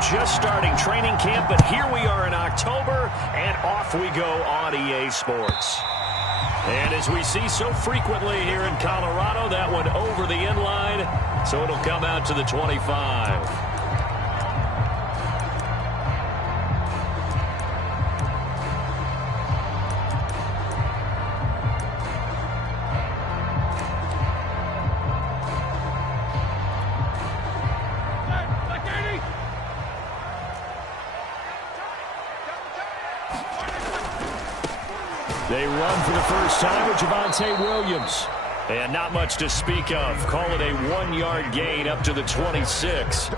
just starting training camp, but here we are in October, and off we go on EA Sports. And as we see so frequently here in Colorado, that one over the end line, so it'll come out to the 25. They run for the first time with Javonte Williams. And not much to speak of. Call it a 1-yard gain up to the 26.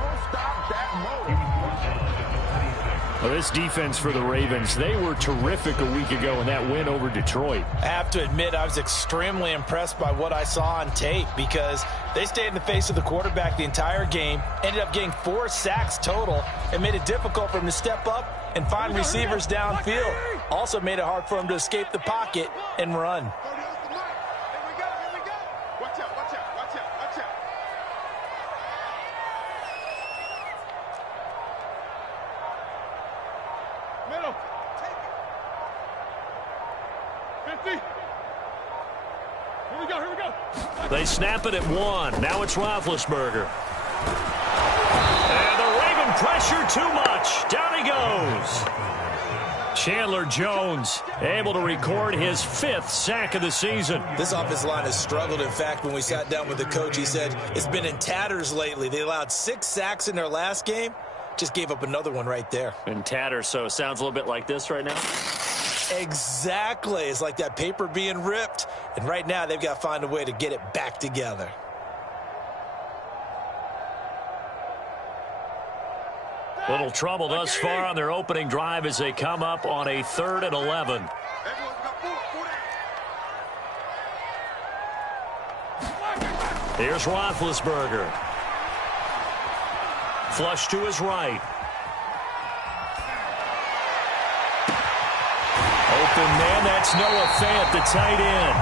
Well, this defense for the Ravens, they were terrific a week ago in that win over Detroit. I have to admit, I was extremely impressed by what I saw on tape because they stayed in the face of the quarterback the entire game, ended up getting 4 sacks total, and made it difficult for him to step up and find receivers downfield. Also made it hard for him to escape the pocket and run. They snap it at 1. Now it's Roethlisberger. And the Raven pressure too much. Down he goes. Chandler Jones able to record his 5th sack of the season. This offensive line has struggled. In fact, when we sat down with the coach, he said it's been in tatters lately. They allowed 6 sacks in their last game. Just gave up another one right there. In tatters, so it sounds a little bit like this right now. Exactly. It's like that paper being ripped. And right now, they've got to find a way to get it back together. Little trouble thus far on their opening drive as they come up on a 3rd and 11. Here's Roethlisberger. Flush to his right. Open man, that's Noah Fant, the tight end.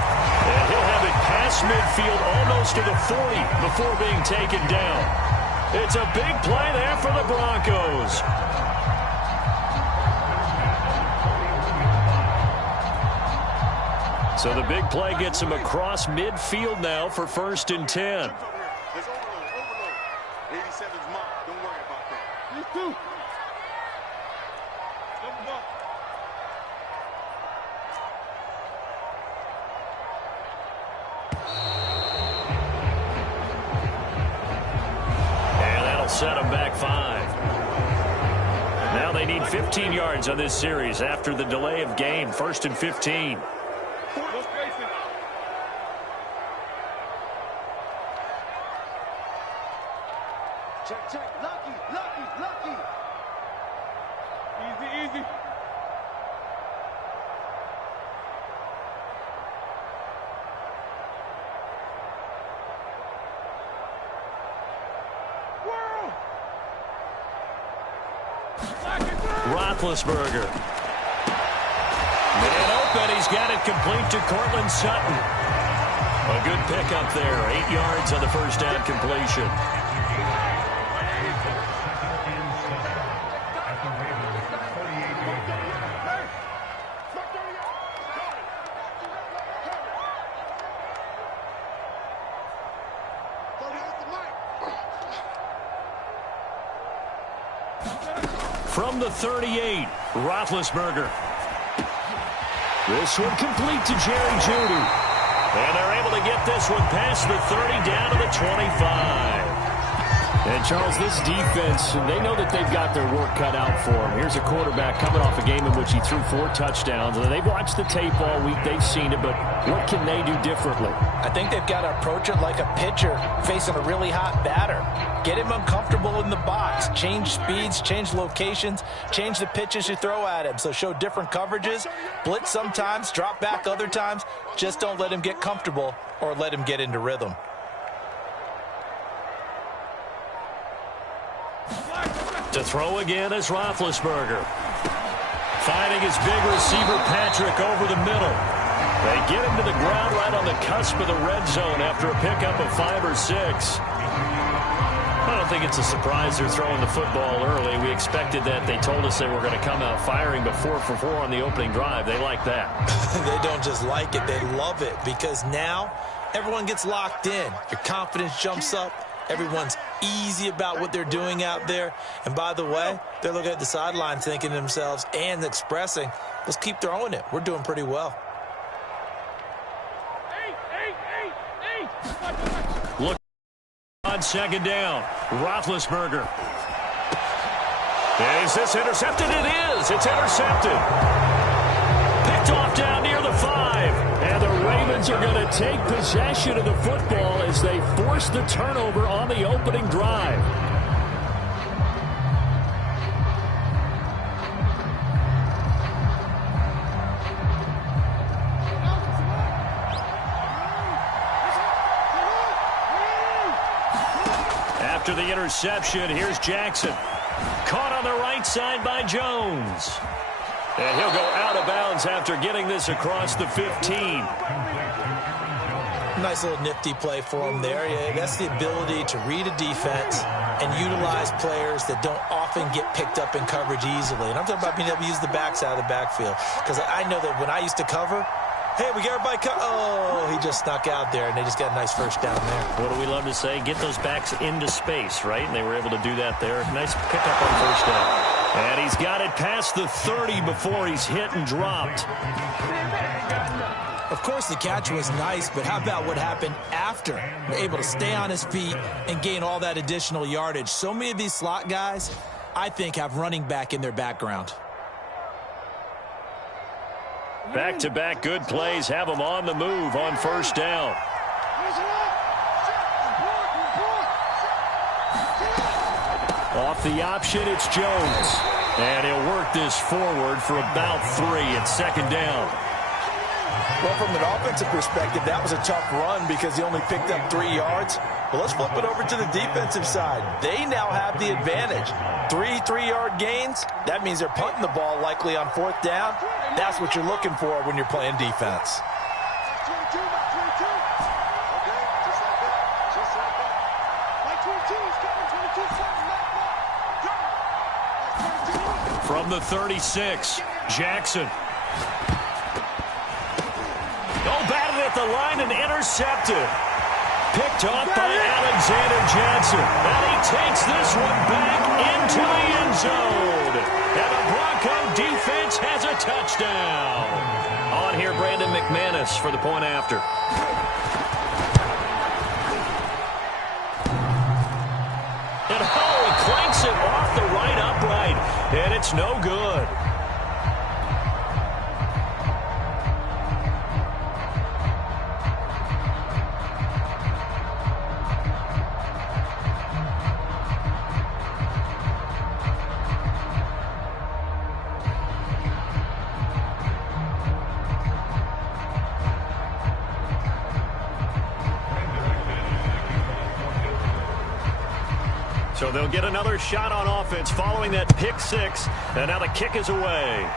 And he'll have it past midfield almost to the 40 before being taken down. It's a big play there for the Broncos. So the big play gets him across midfield now for 1st and 10. Set him back 5. Now they need 15 yards on this series after the delay of game. 1st and 15. Check. Lucky. Easy. Roethlisberger. Man open. He's got it complete to Cortland Sutton. A good pickup there. 8 yards on the first down completion. From the 38, Roethlisberger. This one complete to Jerry Jeudy. And they're able to get this one past the 30 down to the 25. And, Charles, this defense, they know that they've got their work cut out for them. Here's a quarterback coming off a game in which he threw 4 touchdowns. They've watched the tape all week. They've seen it, but what can they do differently? I think they've got to approach it like a pitcher facing a really hot batter. Get him uncomfortable in the box. Change speeds, change locations, change the pitches you throw at him. So show different coverages, blitz sometimes, drop back other times. Just don't let him get comfortable or let him get into rhythm. To throw again is Roethlisberger. Finding his big receiver, Patrick, over the middle. They get him to the ground right on the cusp of the red zone after a pickup of 5 or 6. I don't think it's a surprise they're throwing the football early. We expected that. They told us they were going to come out firing, but 4 for 4 on the opening drive. They like that. They don't just like it, they love it, because now everyone gets locked in. Your confidence jumps up. Everyone's easy about what they're doing out there. And by the way, they're looking at the sideline thinking to themselves and expressing, let's keep throwing it. We're doing pretty well. Look on second down. Roethlisberger. Is this intercepted? It is. It's intercepted. Picked off down near the 5. And the Ravens are going to take possession of the football as they force the turnover on the opening drive. After the interception, here's Jackson. Caught on the right side by Jones. And he'll go out of bounds after getting this across the 15. Nice little nifty play for him there. Yeah, that's the ability to read a defense and utilize players that don't often get picked up in coverage easily. And I'm talking about being able to use the backside of the backfield. Because I know that when I used to cover, hey, we got everybody oh, he just snuck out there, and they just got a nice first down there. What do we love to say? Get those backs into space, right? And they were able to do that there. Nice pickup on first down. And he's got it past the 30 before he's hit and dropped. Of course, the catch was nice, but how about what happened after? Able to stay on his feet and gain all that additional yardage. So many of these slot guys, I think, have running back in their background. Back-to-back good plays have them on the move on first down. Off the option, it's Jones. And he'll work this forward for about 3 at second down. Well, from an offensive perspective, that was a tough run because he only picked up 3 yards. But let's flip it over to the defensive side. They now have the advantage. 3 3-yard gains. That means they're punting the ball likely on 4th down. That's what you're looking for when you're playing defense. From the 36, Jackson. Oh, batted at the line and intercepted. Picked off by Alexander Johnson. And he takes this one back into the end zone. And the Bronco defense has a touchdown. On here, Brandon McManus for the point after. And he clanks it off the right upright. And it's no good. So they'll get another shot on offense following that pick 6. And now the kick is away.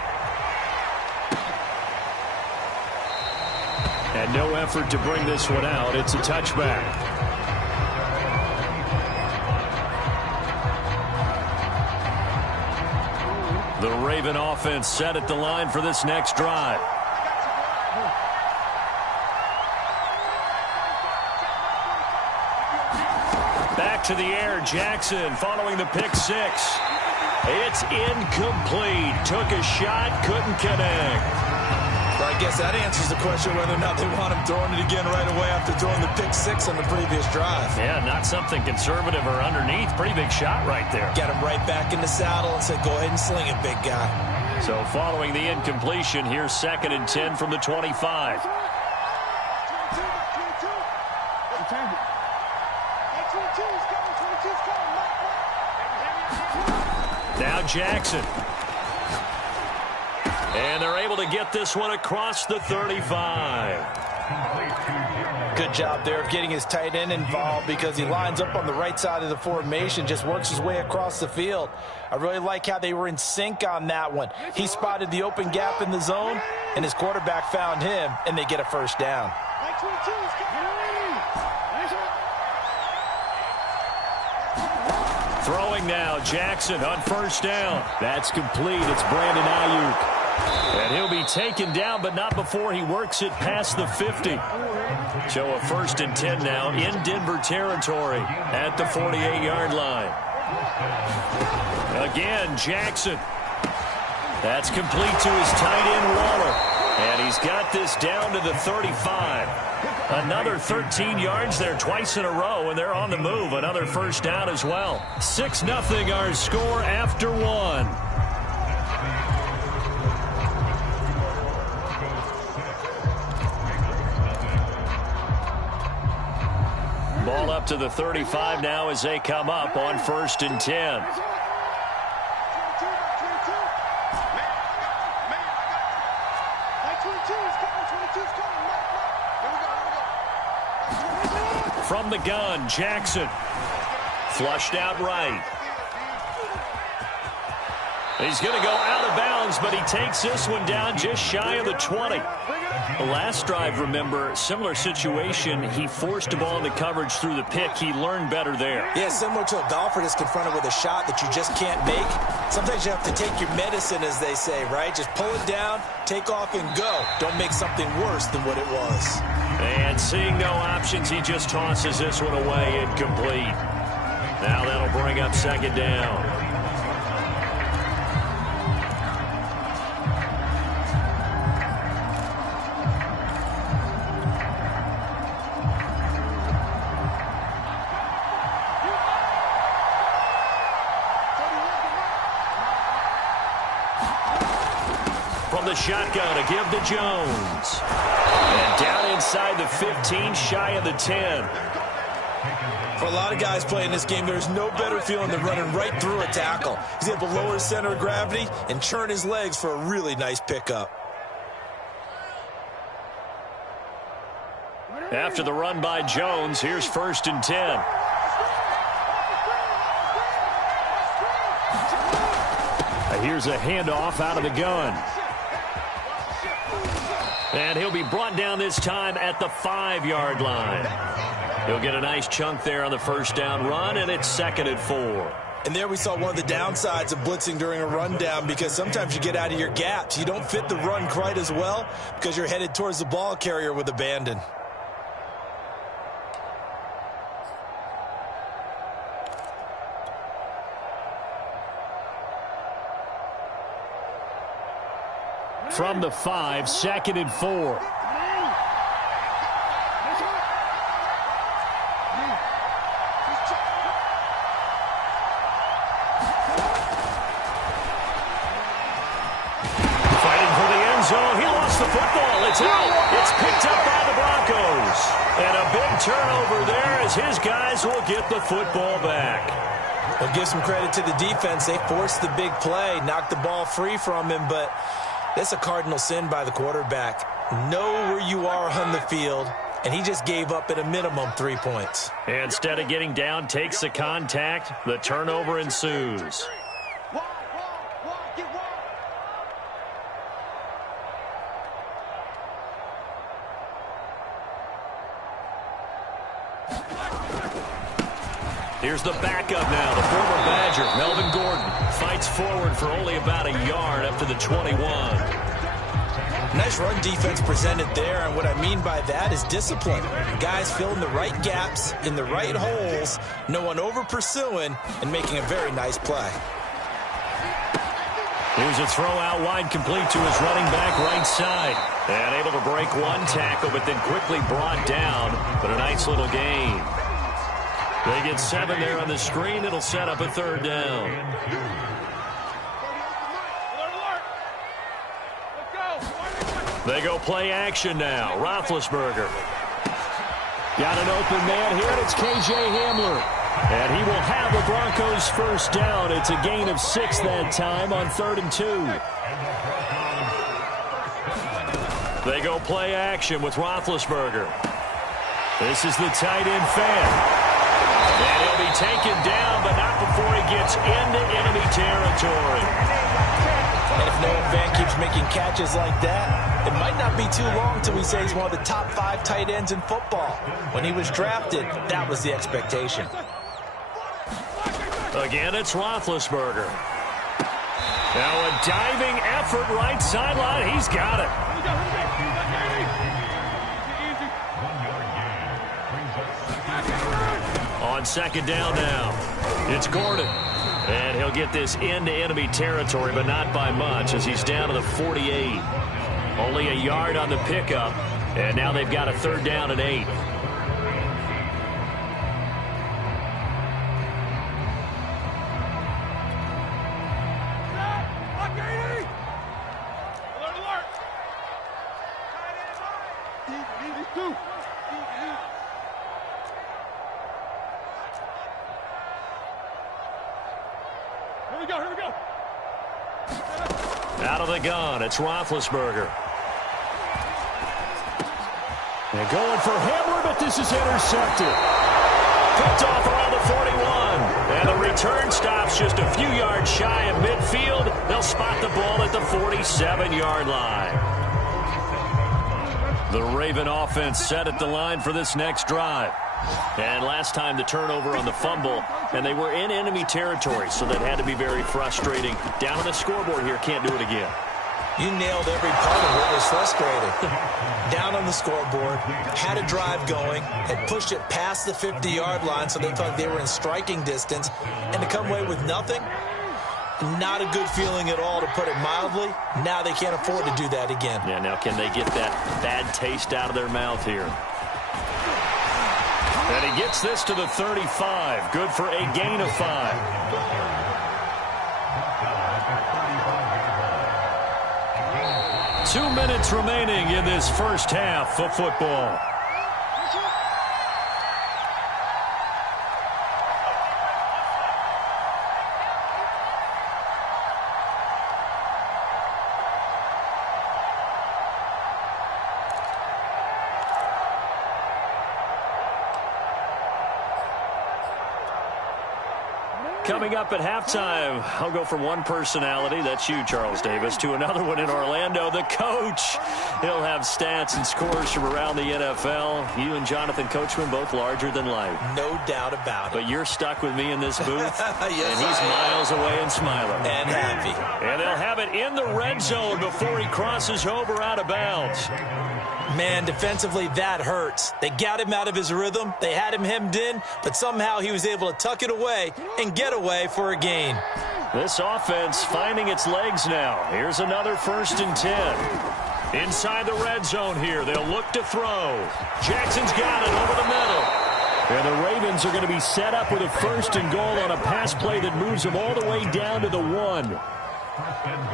And no effort to bring this one out. It's a touchback. The Raven offense set at the line for this next drive. Back to the air, Jackson following the pick 6. It's incomplete. Took a shot, couldn't connect. Well, I guess that answers the question whether or not they want him throwing it again right away after throwing the pick 6 on the previous drive. Yeah, not something conservative or underneath. Pretty big shot right there. Got him right back in the saddle and said, go ahead and sling it, big guy. So following the incompletion, here's 2nd and 10 from the 25. Now Jackson. And they're able to get this one across the 35. Good job there of getting his tight end involved because he lines up on the right side of the formation, just works his way across the field. I really like how they were in sync on that one. He spotted the open gap in the zone, and his quarterback found him, and they get a first down. Throwing now, Jackson on first down. That's complete. It's Brandon Ayuk. And he'll be taken down, but not before he works it past the 50. So a 1st and 10 now in Denver territory at the 48-yard line. Again, Jackson. That's complete to his tight end, Waller. And he's got this down to the 35. Another 13 yards there twice in a row, and they're on the move. Another first down as well. 6-0 our score after one. Ball up to the 35 now as they come up on 1st and 10. From the gun, Jackson. Flushed out right. He's going to go out of bounds, but he takes this one down just shy of the 20. The last drive, remember, similar situation. He forced the ball into coverage through the pick. He learned better there. Yeah, similar to a golfer that's confronted with a shot that you just can't make. Sometimes you have to take your medicine, as they say, right? Just pull it down, take off, and go. Don't make something worse than what it was. And seeing no options, he just tosses this one away incomplete. Now that'll bring up 2nd down. Shotgun to give to Jones. And down inside the 15, shy of the 10. For a lot of guys playing this game, there's no better feeling than running right through a tackle. He's able to lower his center of gravity and churn his legs for a really nice pickup. After the run by Jones, here's 1st and 10. Here's a handoff out of the gun. And he'll be brought down this time at the 5-yard line. He'll get a nice chunk there on the first down run, and it's 2nd and 4. And there we saw one of the downsides of blitzing during a rundown, because sometimes you get out of your gaps. You don't fit the run quite as well because you're headed towards the ball carrier with abandon. From the 5, 2nd and 4. It's out. It's picked up by the Broncos. And a big turnover there as his guys will get the football back. Well, give some credit to the defense. They forced the big play, knocked the ball free from him, but that's a cardinal sin by the quarterback. Know where you are on the field, and he just gave up at a minimum 3 points. Instead of getting down, takes the contact. The turnover ensues. Here's the backup now, the former Badger, Melvin Gordon, fights forward for only about a yard up to the 21. Nice run defense presented there, and what I mean by that is discipline. Guys filling the right gaps in the right holes, no one over pursuing, and making a very nice play. Here's a throw out wide, complete to his running back right side. And able to break one tackle, but then quickly brought down. But a nice little gain. They get 7 there on the screen. It'll set up a 3rd down. They go play action now. Roethlisberger. Got an open man here, and it's K.J. Hamler. And he will have the Broncos first down. It's a gain of 6 that time on 3rd and 2. They go play action with Roethlisberger. This is the tight end fan. And he'll be taken down, but not before he gets into enemy territory. And if Noah Van keeps making catches like that, it might not be too long till we say he's one of the top 5 tight ends in football. When he was drafted, that was the expectation. Again, it's Roethlisberger. Now a diving effort right sideline. He's got it. On second down now, it's Gordon. And he'll get this into enemy territory, but not by much, as he's down to the 48. Only a yard on the pickup, and now they've got a third down and 8. Here we go. Out of the gun, it's Roethlisberger. They're going for Hamler, but this is intercepted. Picked off around the 41. And the return stops just a few yards shy of midfield. They'll spot the ball at the 47-yard line. The Raven offense set at the line for this next drive. And last time the turnover on the fumble, and they were in enemy territory, so that had to be very frustrating. Down on the scoreboard here, can't do it again. You nailed every part of what was frustrating. Down on the scoreboard, had a drive going, had pushed it past the 50-yard line so they felt like they were in striking distance, and to come away with nothing, not a good feeling at all, to put it mildly. Now they can't afford to do that again. Yeah, now can they get that bad taste out of their mouth here? And he gets this to the 35. Good for a gain of 5. Two minutes remaining in this first half of football. Coming up at halftime, I'll go from one personality, that's you, Charles Davis, to another one in Orlando, the coach. He'll have stats and scores from around the NFL. You and Jonathan Coachman, both larger than life. No doubt about it. But you're stuck with me in this booth, yes, and he's miles away and smiling. And happy. And they'll have it in the red zone before he crosses over out of bounds. Man, defensively, that hurts. They got him out of his rhythm. They had him hemmed in, but somehow he was able to tuck it away and get away for a gain. This offense finding its legs now. Here's another 1st and 10. Inside the red zone here. They'll look to throw. Jackson's got it over the middle. And the Ravens are going to be set up with a 1st and goal on a pass play that moves them all the way down to the 1.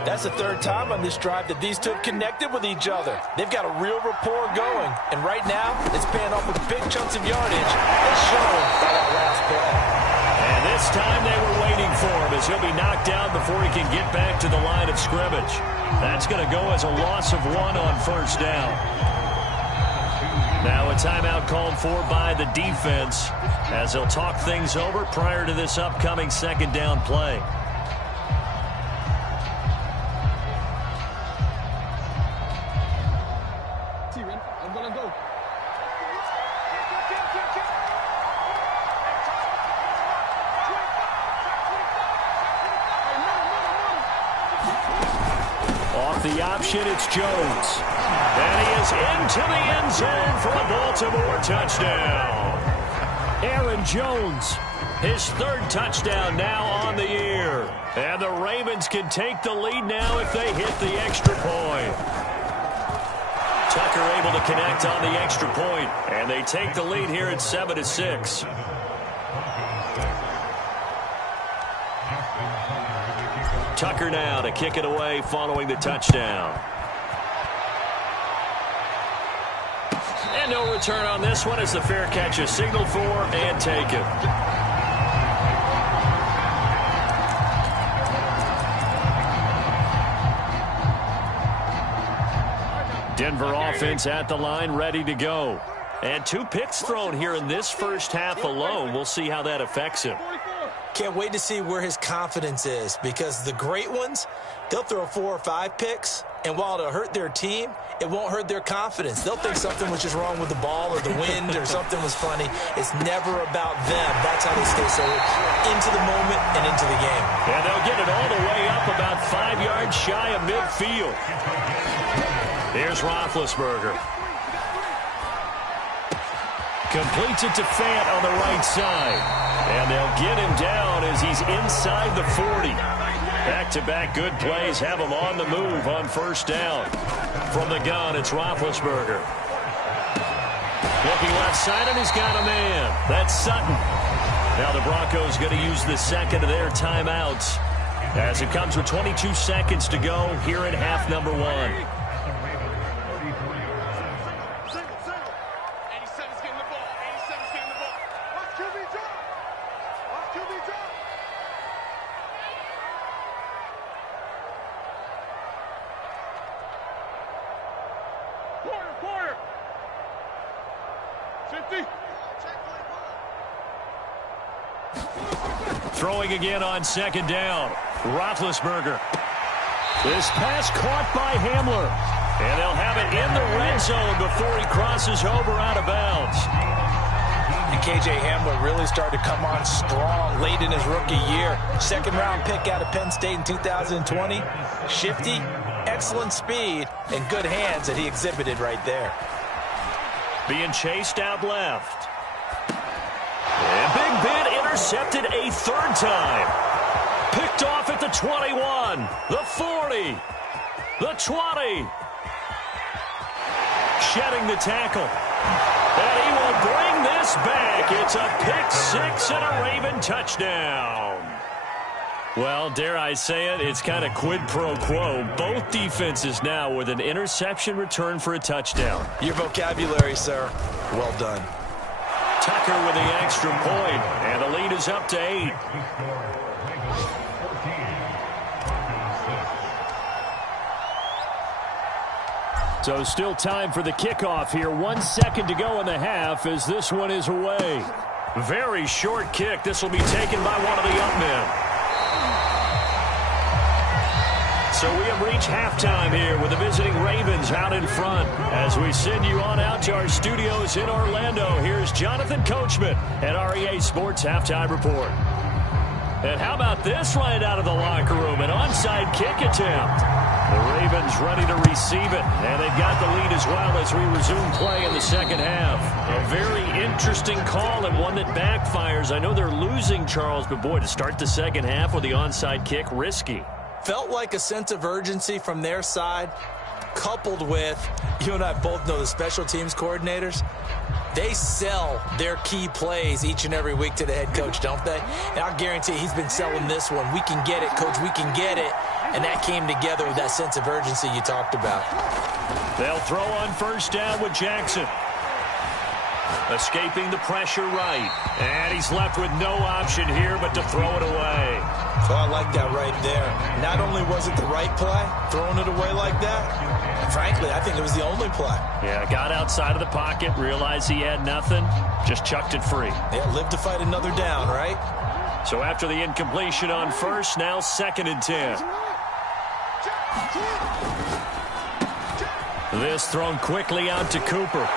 That's the third time on this drive that these two have connected with each other. They've got a real rapport going. And right now, it's paying off with big chunks of yardage, as shown by that last play. And this time they were waiting for him, as he'll be knocked down before he can get back to the line of scrimmage. That's going to go as a loss of 1 on 1st down. Now a timeout called for by the defense, as they'll talk things over prior to this upcoming 2nd down play. The option, it's Jones. And he is into the end zone for a Baltimore touchdown. Aaron Jones. His 3rd touchdown now on the year. And the Ravens can take the lead now if they hit the extra point. Tucker able to connect on the extra point, and they take the lead here at 7-6. Tucker now to kick it away following the touchdown. And no return on this one as the fair catch is signaled for and taken. Denver offense at the line, ready to go. And 2 picks thrown here in this first half alone. We'll see how that affects him. Can't wait to see where his confidence is, because the great ones, they'll throw 4 or 5 picks, and while it'll hurt their team, it won't hurt their confidence. They'll think something was just wrong with the ball or the wind or something was funny. It's never about them. That's how they stay so into the moment and into the game. And they'll get it all the way up about 5 yards shy of midfield. Here's Roethlisberger. Completes it to Fant on the right side. And they'll get him down as he's inside the 40. Back-to-back good plays have him on the move on first down. From the gun, it's Roethlisberger. Looking left side, and he's got a man. That's Sutton. Now the Broncos going to use the second of their timeouts as it comes with 22 seconds to go here in half number 1. Quarter. 50. Throwing again on second down. Roethlisberger. This pass caught by Hamler. And they'll have it in the red zone before he crosses over out of bounds. And K.J. Hamler really started to come on strong late in his rookie year. Second-round pick out of Penn State in 2020. Shifty, excellent speed, and good hands that he exhibited right there. Being chased out left. And Big Ben intercepted a third time. Picked off at the 21, the 40, the 20. Shedding the tackle. And he will bring this back. It's a pick-6 and a Raven touchdown. Well, dare I say it, it's kind of quid pro quo. Both defenses now with an interception return for a touchdown. Your vocabulary, sir. Well done. Tucker with the extra point, and the lead is up to 8. So still time for the kickoff here. 1 second to go in the half as this one is away. Very short kick. This will be taken by one of the up men. So we have reached halftime here with the visiting Ravens out in front. As we send you on out to our studios in Orlando, here's Jonathan Coachman at REA Sports Halftime Report. And how about this right out of the locker room? An onside kick attempt. The Ravens ready to receive it, and they've got the lead as well as we resume play in the second half. A very interesting call and one that backfires. I know they're losing, Charles, but boy, to start the second half with the onside kick, risky. Felt like a sense of urgency from their side, coupled with, you and I both know the special teams coordinators, they sell their key plays each and every week to the head coach, don't they? And I guarantee he's been selling this one. We can get it, coach, we can get it. And that came together with that sense of urgency you talked about. They'll throw on first down with Jackson. Escaping the pressure right. And he's left with no option here but to throw it away. So I like that right there. Not only was it the right play, throwing it away like that, frankly, I think it was the only play. Yeah, got outside of the pocket, realized he had nothing, just chucked it free. Yeah, live to fight another down, right? So after the incompletion on first, now 2nd and 10. This thrown quickly out to Cooper.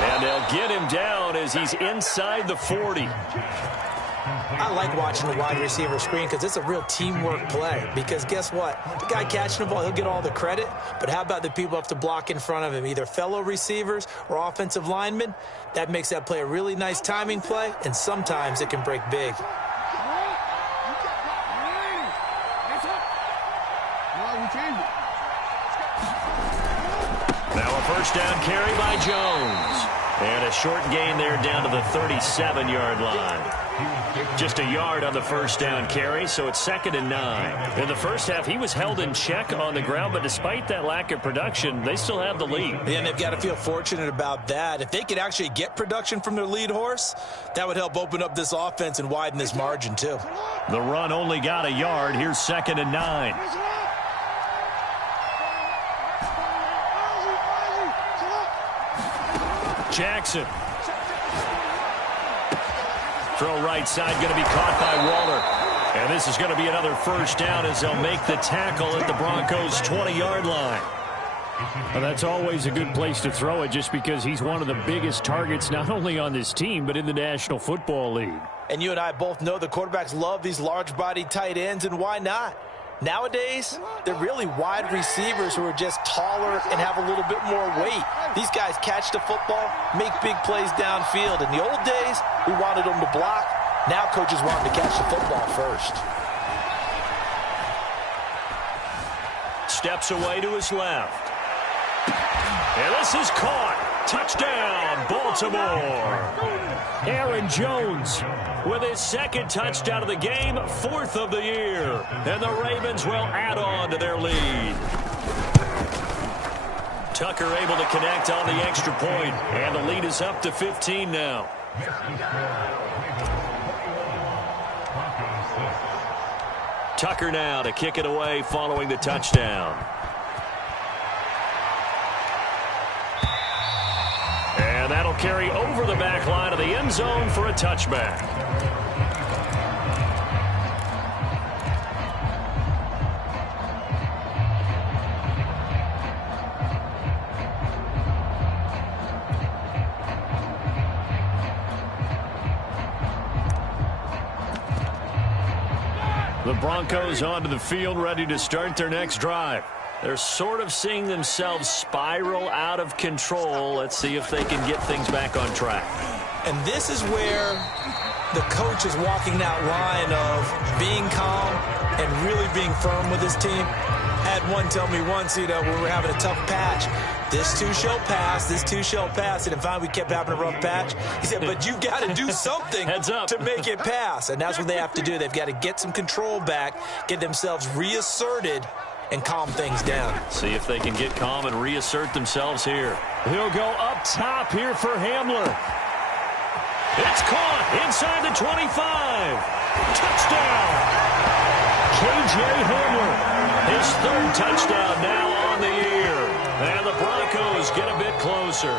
And they'll get him down as he's inside the 40. I like watching the wide receiver screen because it's a real teamwork play. Because guess what? The guy catching the ball, he'll get all the credit. But how about the people up to block in front of him, either fellow receivers or offensive linemen? That makes that play a really nice timing play, and sometimes it can break big. Now a first down carry by Jones. And a short gain there down to the 37-yard line. Just a yard on the first down carry, so it's 2nd and 9. In the first half, he was held in check on the ground, but despite that lack of production, they still have the lead. And they've got to feel fortunate about that. If they could actually get production from their lead horse, that would help open up this offense and widen this margin, too. The run only got a yard. Here's 2nd and 9. Jackson. Throw right side going to be caught by Waller. And this is going to be another first down as they'll make the tackle at the Broncos' 20-yard line. Well, that's always a good place to throw it just because he's one of the biggest targets not only on this team but in the National Football League. And you and I both know the quarterbacks love these large-bodied tight ends, and why not? Nowadays, they're really wide receivers who are just taller and have a little bit more weight. These guys catch the football, make big plays downfield. In the old days, we wanted them to block. Now coaches want them to catch the football first. Steps away to his left. And this is caught. Touchdown, Baltimore. Aaron Jones with his second touchdown of the game, 4th of the year. And the Ravens will add on to their lead. Tucker able to connect on the extra point, and the lead is up to 15 now. Tucker now to kick it away following the touchdown. And that'll carry over the back line of the end zone for a touchback. The Broncos onto the field, ready to start their next drive. They're sort of seeing themselves spiral out of control. Let's see if they can get things back on track. And this is where the coach is walking that line of being calm and really being firm with his team. I had one tell me once, when we were having a tough patch, this too shall pass, this too shall pass. And finally we kept having a rough patch. He said, but you've got to do something to make it pass. And that's what they have to do. They've got to get some control back, get themselves reasserted, and calm things down. See if they can get calm and reassert themselves here. He'll go up top here for Hamler. It's caught inside the 25. Touchdown. K.J. Hamler. His 3rd touchdown now on the year. And the Broncos get a bit closer.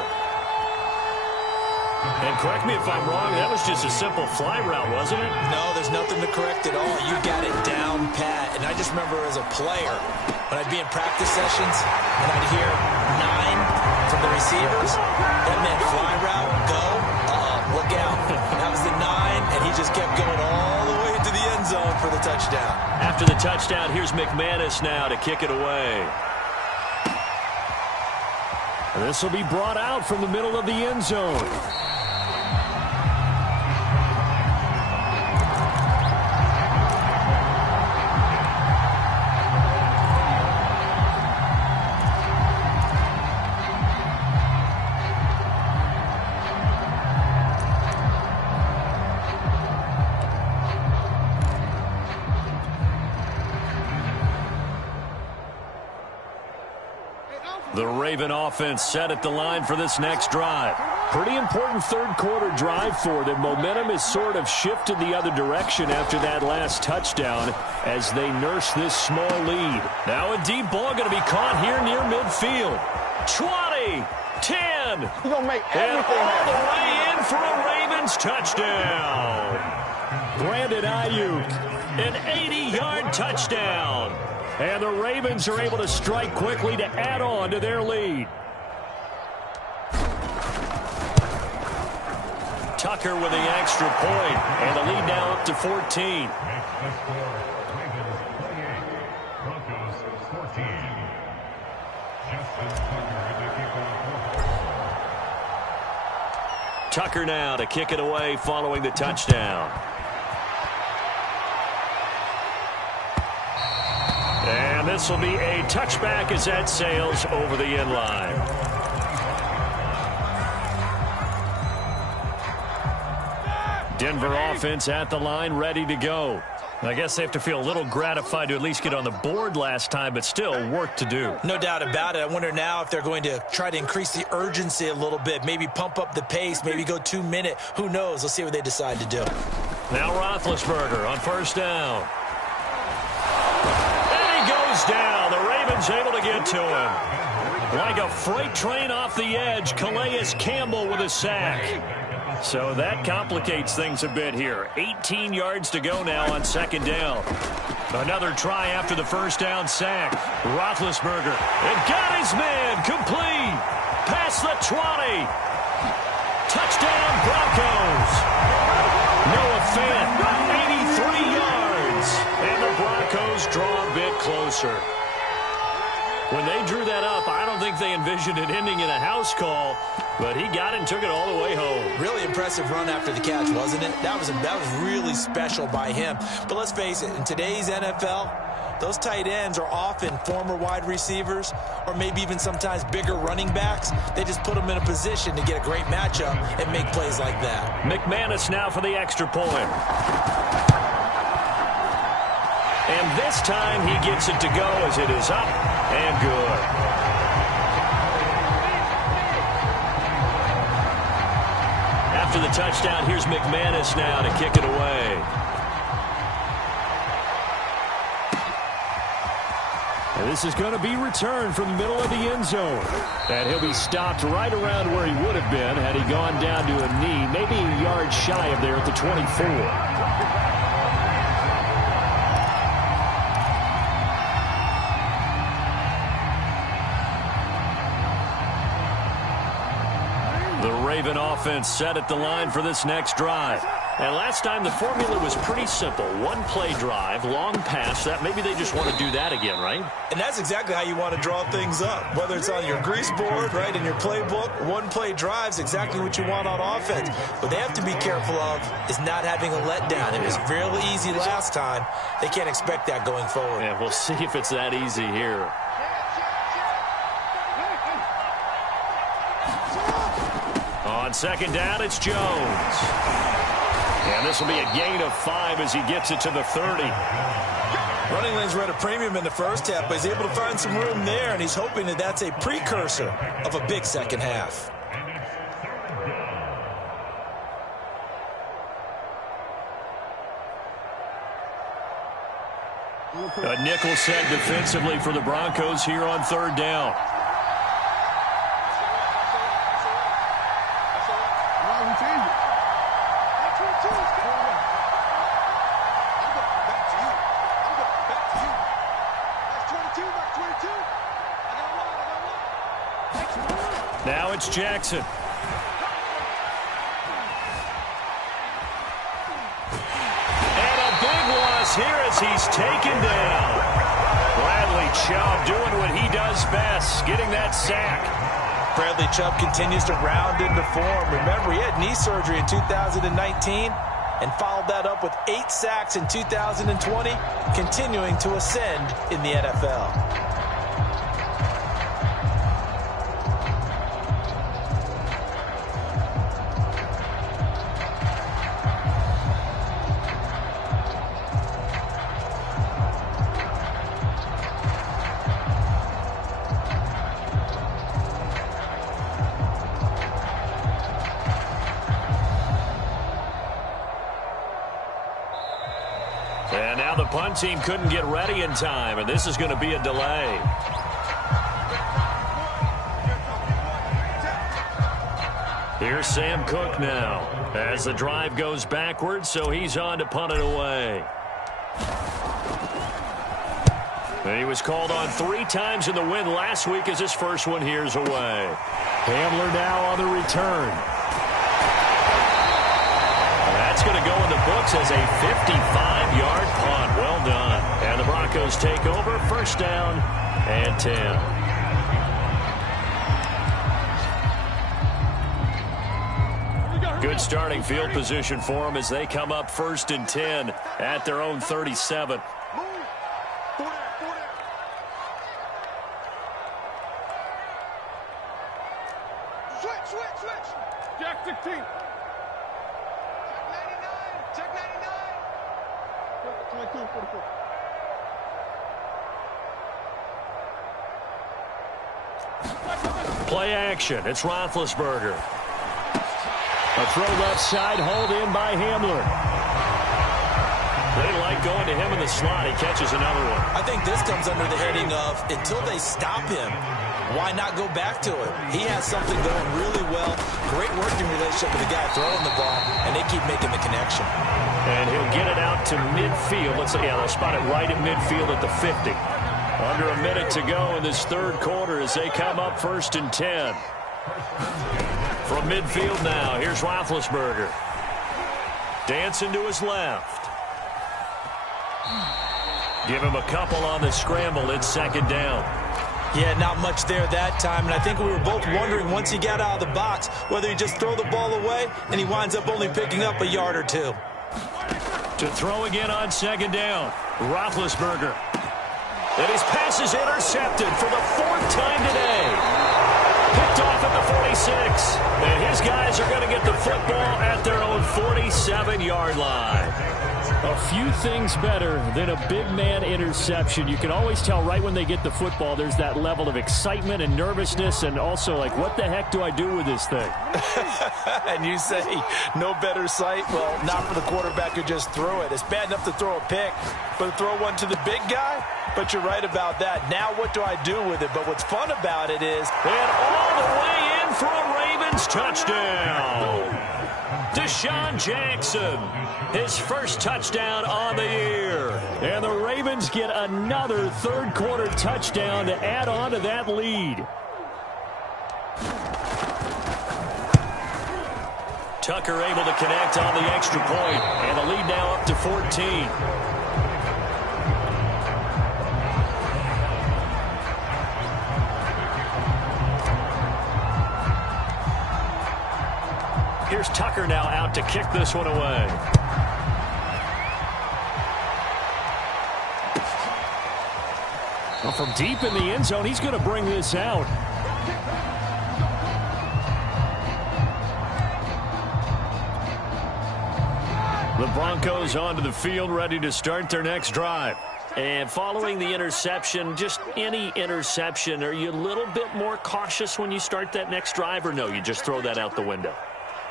And correct me if I'm wrong, that was just a simple fly route, wasn't it? No, there's nothing to correct at all. You got it down pat. And I just remember as a player, when I'd be in practice sessions, and I'd hear 9 from the receivers, that meant fly route, go, look out. That was the 9, and he just kept going all the way to the end zone for the touchdown. After the touchdown, here's McManus now to kick it away. This will be brought out from the middle of the end zone. The Raven offense set at the line for this next drive. Pretty important 3rd quarter drive for them. Momentum has sort of shifted the other direction after that last touchdown as they nurse this small lead. Now a deep ball going to be caught here near midfield. 20, 10, He's going to make and everything all happen. the way in for a Ravens touchdown. Brandon Ayuk. An 80-yard touchdown. And the Ravens are able to strike quickly to add on to their lead. Tucker with the extra point, and the lead now up to 14. Tucker now to kick it away following the touchdown. And this will be a touchback as that sails over the end line. Denver offense at the line, ready to go. I guess they have to feel a little gratified to at least get on the board last time, but still work to do. No doubt about it. I wonder now if they're going to try to increase the urgency a little bit, maybe pump up the pace, maybe go 2-minute. Who knows? Let's see what they decide to do. Now Roethlisberger on 1st down. And he goes down. The Ravens able to get to him. Like a freight train off the edge, Calais Campbell with a sack. So that complicates things a bit here. 18 yards to go now on second down. Another try after the first down sack. Roethlisberger. And got his man. Complete. Past the 20. Touchdown Broncos. Noah Fant, 83 yards. And the Broncos draw a bit closer. When they drew that up, I don't think they envisioned it ending in a house call, but he got it and took it all the way home. Really impressive run after the catch, wasn't it? That was really special by him. But let's face it, in today's NFL, those tight ends are often former wide receivers or maybe even sometimes bigger running backs. They just put them in a position to get a great matchup and make plays like that. McManus now for the extra point. And this time he gets it to go as it is up and good. After the touchdown, here's McManus now to kick it away. And this is going to be returned from the middle of the end zone. And he'll be stopped right around where he would have been had he gone down to a knee, maybe a yard shy of there at the 24. Raven offense set at the line for this next drive. And last time the formula was pretty simple. One play drive, long pass. That maybe they just want to do that again, right? And that's exactly how you want to draw things up. Whether it's on your grease board, right, in your playbook, one play drive's exactly what you want on offense. What they have to be careful of is not having a letdown. It was fairly easy last time. They can't expect that going forward. Yeah, we'll see if it's that easy here. On second down, it's Jones. And this will be a gain of 5 as he gets it to the 30. Running lanes were at a premium in the first half, but he's able to find some room there, and he's hoping that that's a precursor of a big second half. A nickel set defensively for the Broncos here on third down. Now it's Jackson. And a big loss here as he's taken down. Bradley Chubb doing what he does best, getting that sack. Bradley Chubb continues to round into form. Remember, he had knee surgery in 2019 and followed that up with 8 sacks in 2020, continuing to ascend in the NFL. And now the punt team couldn't get ready in time, and this is going to be a delay. Here's Sam Cook now as the drive goes backwards, so he's on to punt it away. And he was called on 3 times in the win last week as his first one here's away. Hamler now on the return. That's going to go in the books as a 55-yard punt. Well done. And the Broncos take over. First down and 10. Good starting field position for them as they come up 1st and 10 at their own 37. Switch. Jack 16. Check 99. 22, 44. Play action. It's Roethlisberger. A throw left side, hauled in by Hamler. They like going to him in the slot. He catches another one. I think this comes under the heading of until they stop him, why not go back to it? He has something going really well. Great working relationship with the guy throwing the ball, and they keep making the connection. And he'll get it out to midfield. They'll spot it right at midfield at the 50. Under a minute to go in this third quarter as they come up 1st and 10. From midfield now, here's Roethlisberger. Dancing to his left. Give him a couple on the scramble. It's 2nd down. Yeah, not much there that time, and I think we were both wondering once he got out of the box whether he just throw the ball away and he winds up only picking up a yard or two. To throw again on 2nd down, Roethlisberger. And his pass is intercepted for the 4th time today. Picked off at the 46. And his guys are going to get the football at their own 47-yard line. A few things better than a big man interception. You can always tell right when they get the football, there's that level of excitement and nervousness, and also like, what the heck do I do with this thing? And you say, no better sight? Well, not for the quarterback who just threw it. It's bad enough to throw a pick, but to throw one to the big guy? But you're right about that. Now what do I do with it? But what's fun about it is... And all the way in for a Ravens touchdown. Deshaun Jackson, his first touchdown on the year. And the Ravens get another third quarter touchdown to add on to that lead. Tucker able to connect on the extra point, and the lead now up to 14. Here's Tucker now out to kick this one away. Well, from deep in the end zone, he's going to bring this out. The Broncos onto the field, ready to start their next drive. And following the interception, just any interception, are you a little bit more cautious when you start that next drive, or no, you just throw that out the window?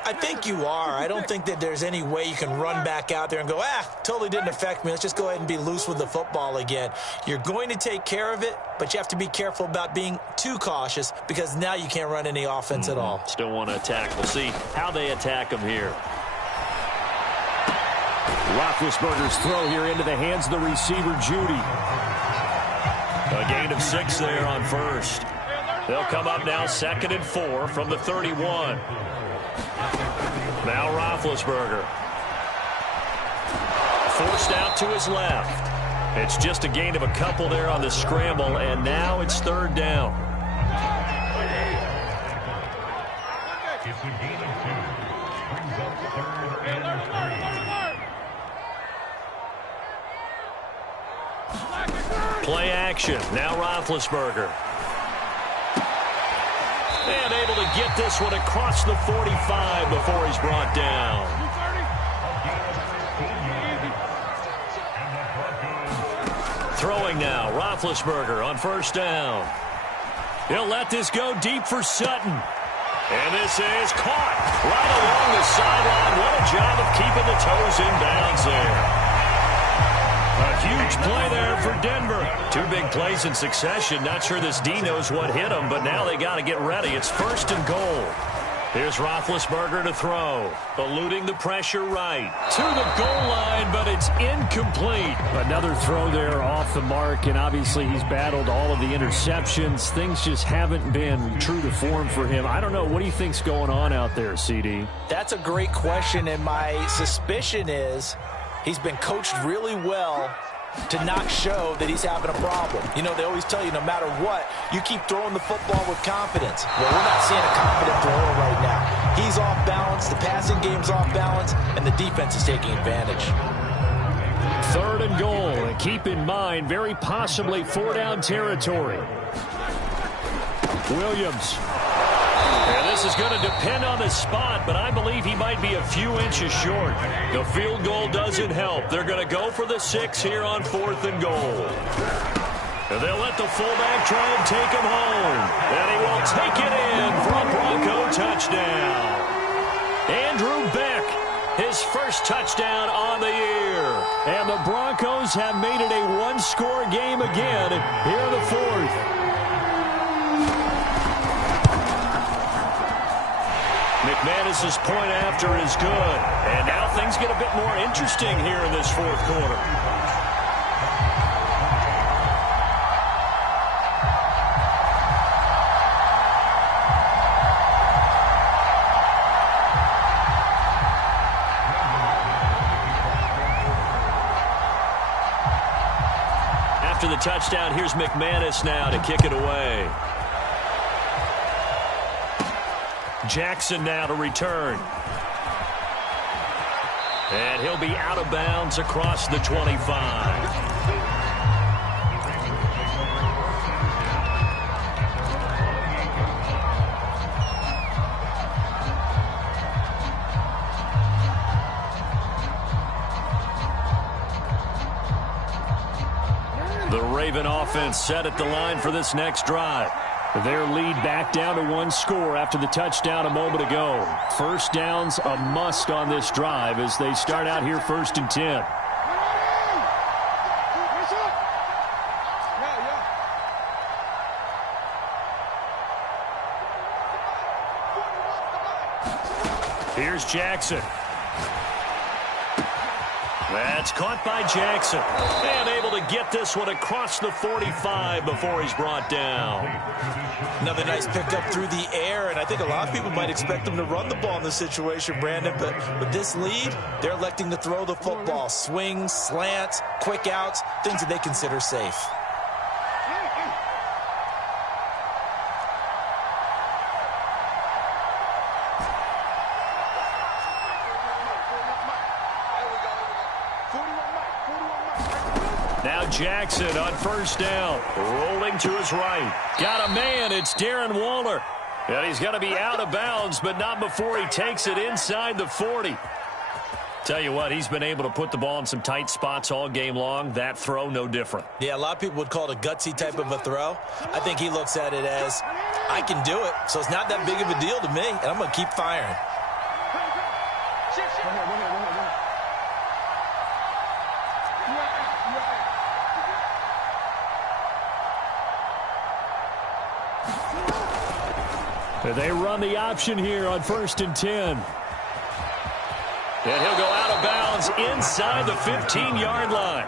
I think you are. I don't think that there's any way you can run back out there and go, totally didn't affect me. Let's just go ahead and be loose with the football again. You're going to take care of it, but you have to be careful about being too cautious because now you can't run any offense at all. Still want to attack. We'll see how they attack them here. Roethlisberger's throw here into the hands of the receiver, Judy. A gain of 6 there on first. They'll come up now 2nd and 4 from the 31. Now Roethlisberger. Forced out to his left. It's just a gain of a couple there on the scramble, and now it's 3rd down. It's a gain of 2. Brings up 3rd and 3. Play action. Now Roethlisberger. And able to get this one across the 45 before he's brought down. Throwing now, Roethlisberger on 1st down. He'll let this go deep for Sutton. And this is caught right along the sideline. What a job of keeping the toes in bounds there. A huge play there for Denver. 2 big plays in succession. Not sure this D knows what hit him, but now they got to get ready. It's 1st and goal. Here's Roethlisberger to throw. Eluding the pressure right. To the goal line, but it's incomplete. Another throw there off the mark, and obviously he's battled all of the interceptions. Things just haven't been true to form for him. I don't know. What do you think's going on out there, CD? That's a great question, and my suspicion is he's been coached really well to not show that he's having a problem. You know, they always tell you no matter what, you keep throwing the football with confidence. Well, we're not seeing a confident thrower right now. He's off balance, the passing game's off balance, and the defense is taking advantage. 3rd and goal, and keep in mind, very possibly 4-down territory. Williams. And this is going to depend on the spot, but I believe he might be a few inches short. The field goal doesn't help. They're going to go for the 6 here on 4th and goal. And they'll let the fullback try and take him home. And he will take it in for a Bronco touchdown. Andrew Beck, his first touchdown on the year. And the Broncos have made it a 1-score game again here in the 4th. McManus's point after is good. And now things get a bit more interesting here in this fourth quarter. After the touchdown, here's McManus now to kick it away. Jackson now to return. And he'll be out of bounds across the 25. The Raven offense set at the line for this next drive. Their lead back down to one score after the touchdown a moment ago. First down's a must on this drive as they start out here 1st and 10. Here's Jackson. That's caught by Jackson. And able to get this one across the 45 before he's brought down. Another nice pickup through the air, and I think a lot of people might expect them to run the ball in this situation, Brandon, but with this lead, they're electing to throw the football. Swings, slants, quick outs, things that they consider safe. Now Jackson on first down, rolling to his right. Got a man, it's Darren Waller. And he's going to be out of bounds, but not before he takes it inside the 40. Tell you what, he's been able to put the ball in some tight spots all game long. That throw, no different. Yeah, a lot of people would call it a gutsy type of a throw. I think he looks at it as, I can do it, so it's not that big of a deal to me, and I'm going to keep firing. They run the option here on 1st and 10. And he'll go out of bounds inside the 15-yard line.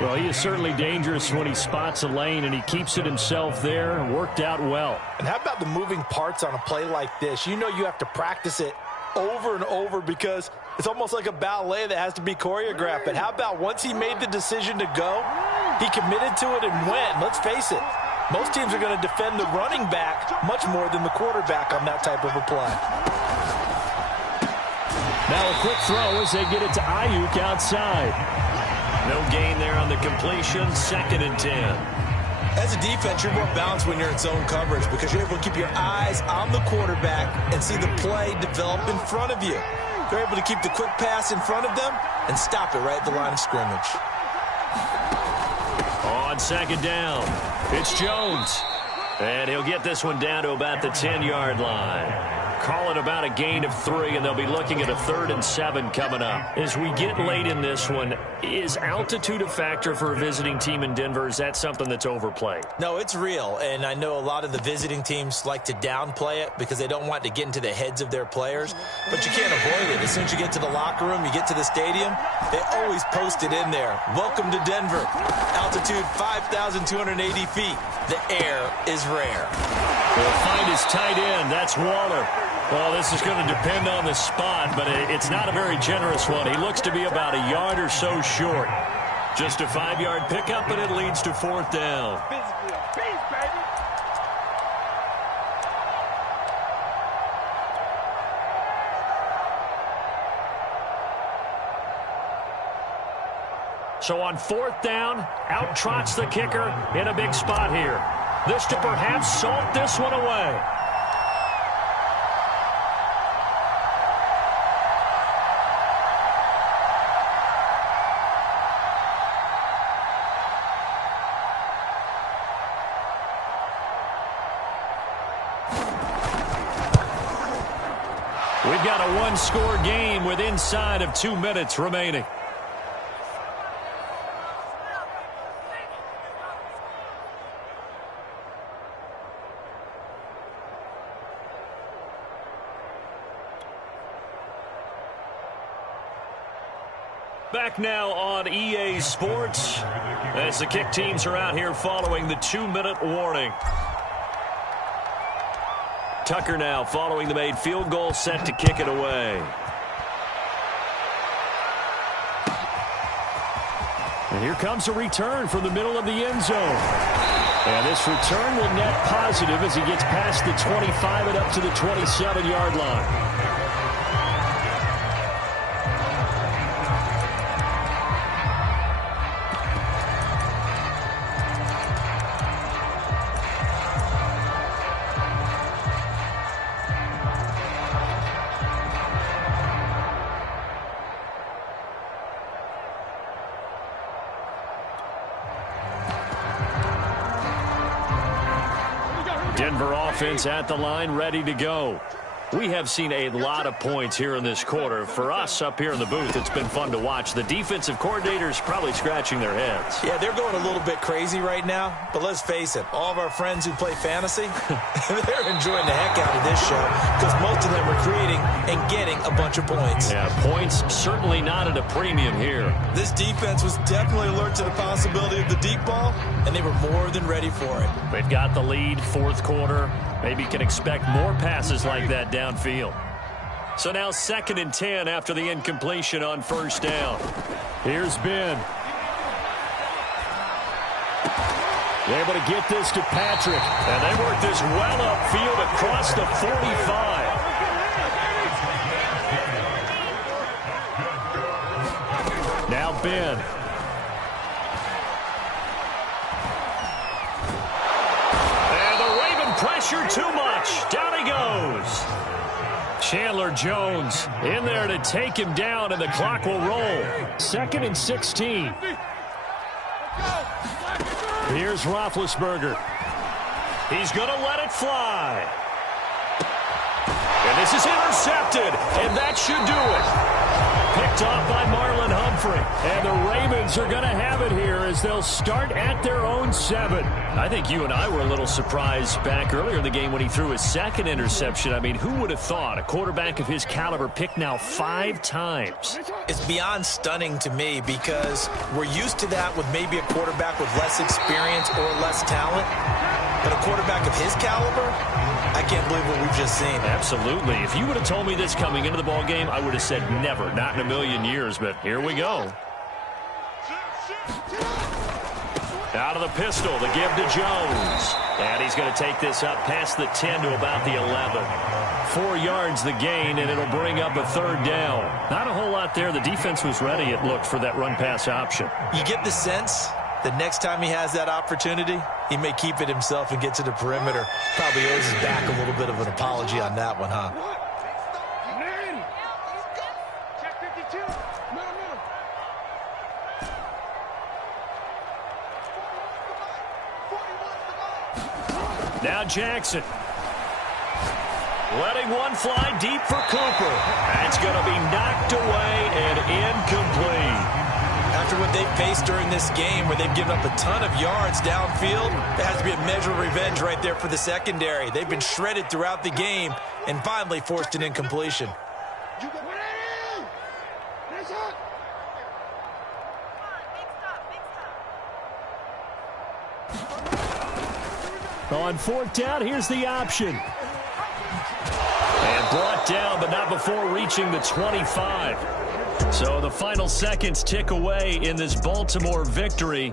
Well, he is certainly dangerous when he spots a lane, and he keeps it himself there. Worked out well. And how about the moving parts on a play like this? You know you have to practice it over and over because it's almost like a ballet that has to be choreographed. But how about once he made the decision to go, he committed to it and went. Let's face it. Most teams are going to defend the running back much more than the quarterback on that type of a play. Now a quick throw as they get it to Ayuk outside. No gain there on the completion, 2nd and 10. As a defense, you're more balanced when you're in zone coverage because you're able to keep your eyes on the quarterback and see the play develop in front of you. You're able to keep the quick pass in front of them and stop it right at the line of scrimmage. On 2nd down, it's Jones. And he'll get this one down to about the 10-yard line. Call it about a gain of 3, and they'll be looking at a 3rd and 7 coming up. As we get late in this one, is altitude a factor for a visiting team in Denver? Is that something that's overplayed? No, it's real, and I know a lot of the visiting teams like to downplay it because they don't want to get into the heads of their players, but you can't avoid it. As soon as you get to the locker room, you get to the stadium, they always post it in there. Welcome to Denver. Altitude 5,280 feet. The air is rare. They'll find his tight end. That's Waller. Well, this is going to depend on the spot, but it's not a very generous one. He looks to be about a yard or so short. Just a 5-yard pickup, and it leads to 4th down. So on 4th down, out trots the kicker in a big spot here. This to perhaps salt this one away. We've got a one-score game with inside of 2 minutes remaining. Back now on EA Sports as the kick teams are out here following the 2-minute warning. Tucker now following the made field goal, set to kick it away. And here comes a return from the middle of the end zone. And this return will net positive as he gets past the 25 and up to the 27-yard line. Denver offense at the line, ready to go. We have seen a lot of points here in this quarter. For us up here in the booth, it's been fun to watch. The defensive coordinators probably scratching their heads. Yeah, they're going a little bit crazy right now. But let's face it, all of our friends who play fantasy, they're enjoying the heck out of this show because most of them are creating and getting a bunch of points. Yeah, points certainly not at a premium here. This defense was definitely alert to the possibility of the deep ball, and they were more than ready for it. They've got the lead, fourth quarter. Maybe can expect more passes like that downfield. So now 2nd and 10 after the incompletion on first down. Here's Ben. Able to get this to Patrick. And they work this well upfield across the 45. Now Ben. Pressure too much. Down he goes. Chandler Jones in there to take him down, and the clock will roll. 2nd and 16. Here's Roethlisberger. He's going to let it fly. And this is intercepted, and that should do it. Picked off by Marlon Humphrey. And the Ravens are going to have it here as they'll start at their own 7. I think you and I were a little surprised back earlier in the game when he threw his 2nd interception. I mean, who would have thought a quarterback of his caliber picked now 5 times? It's beyond stunning to me because we're used to that with maybe a quarterback with less experience or less talent. But a quarterback of his caliber, I can't believe what we've just seen. Absolutely. If you would have told me this coming into the ball game, I would have said never, not in a million years. But here we go. Out of the pistol, the give to Jones. And he's going to take this up past the 10 to about the 11. 4 yards the gain, and it'll bring up a 3rd down. Not a whole lot there. The defense was ready, it looked, for that run-pass option. You get the sense the next time he has that opportunity, he may keep it himself and get to the perimeter. Probably owes his back a little bit of an apology on that one, huh? Now Jackson. Letting one fly deep for Cooper. That's going to be knocked away and incomplete. After what they've faced during this game where they've given up a ton of yards downfield, there has to be a measure of revenge right there for the secondary. They've been shredded throughout the game and finally forced an incompletion. On 4th down, here's the option. And brought down, but not before reaching the 25. So the final seconds tick away in this Baltimore victory.